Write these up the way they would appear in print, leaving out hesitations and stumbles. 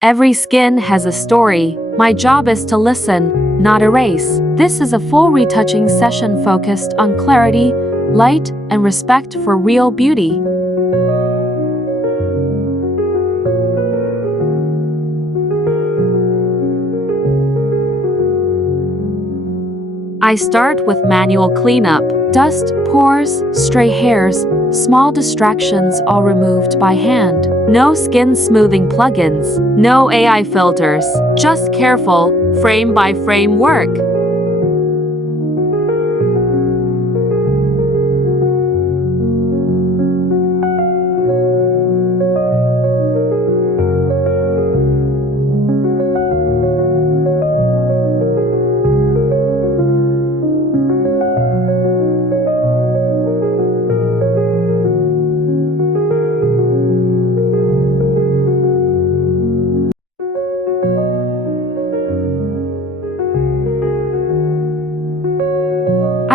Every skin has a story. My job is to listen, not erase. This is a full retouching session focused on clarity, light, and respect for real beauty. I start with manual cleanup. Dust, pores, stray hairs, small distractions all removed by hand. No skin smoothing plugins, no AI filters, just careful, frame by frame work.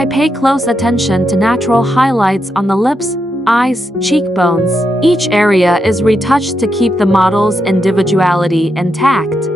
I pay close attention to natural highlights on the lips, eyes, cheekbones. Each area is retouched to keep the model's individuality intact.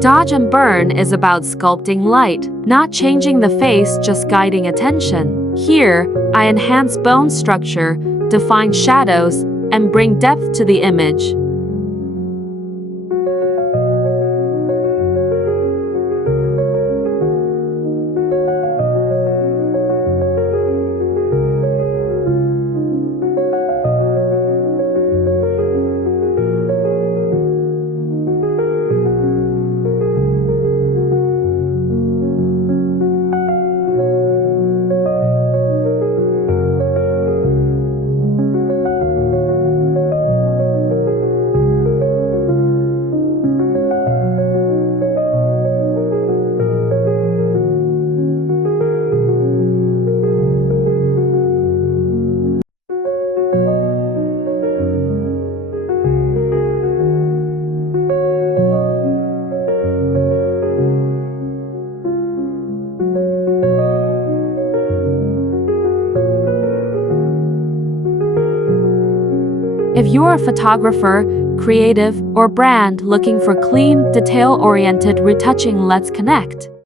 Dodge and burn is about sculpting light, not changing the face, just guiding attention. Here, I enhance bone structure, define shadows, and bring depth to the image. If you're a photographer, creative, or brand looking for clean, detail-oriented retouching, let's connect.